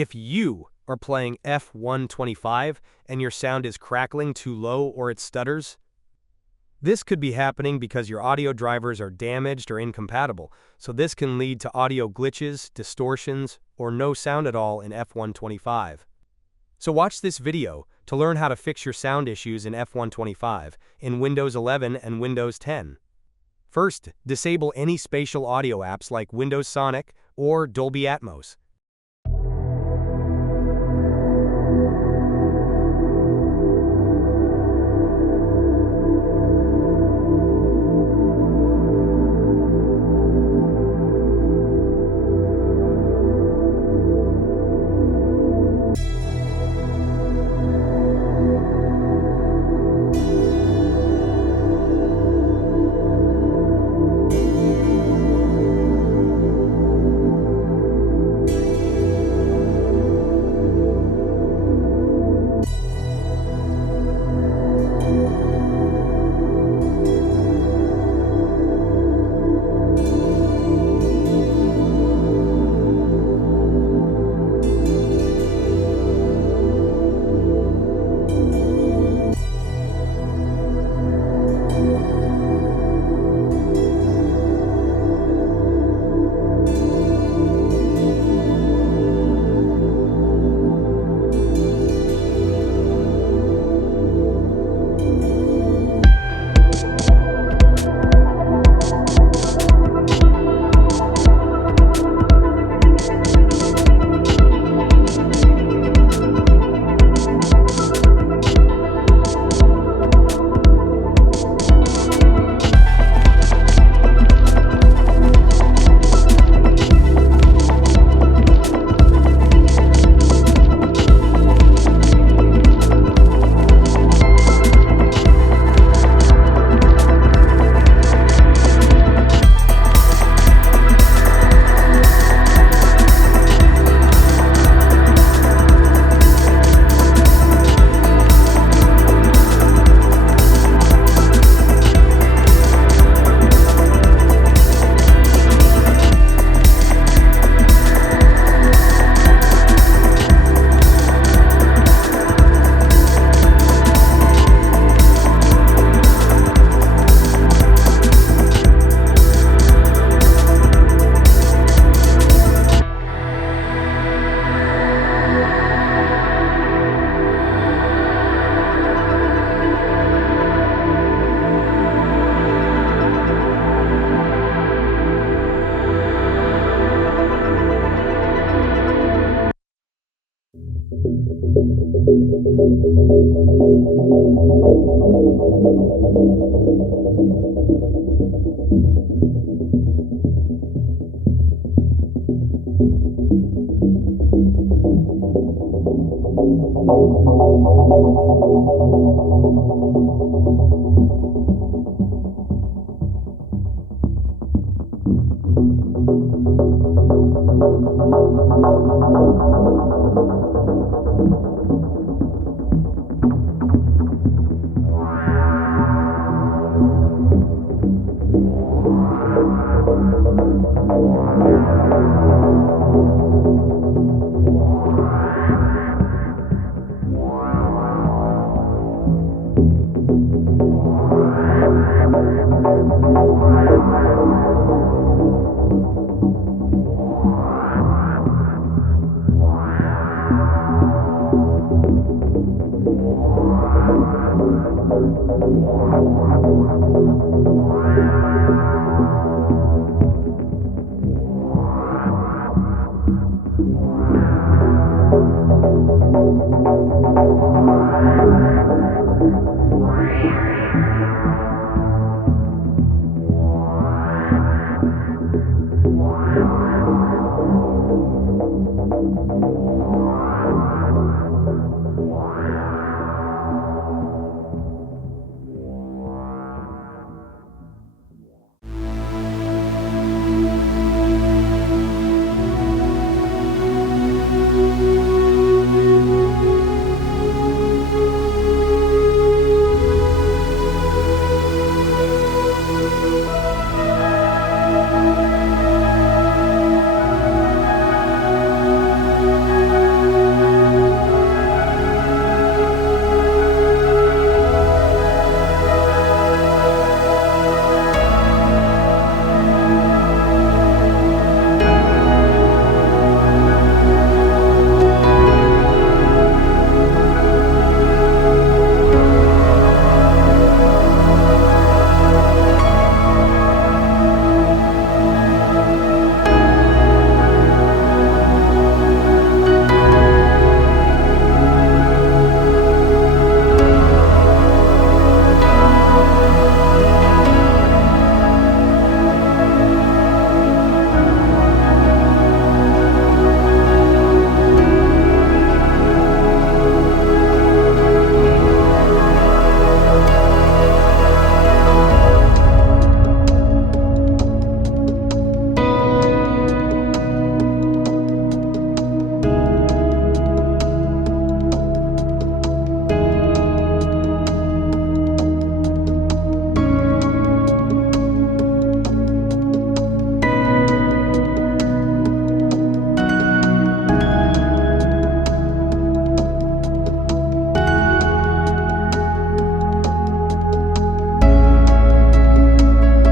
If you are playing F125 and your sound is crackling too low or it stutters, this could be happening because your audio drivers are damaged or incompatible, so this can lead to audio glitches, distortions, or no sound at all in F125. So watch this video to learn how to fix your sound issues in F125 in Windows 11 and Windows 10. First, disable any spatial audio apps like Windows Sonic or Dolby Atmos.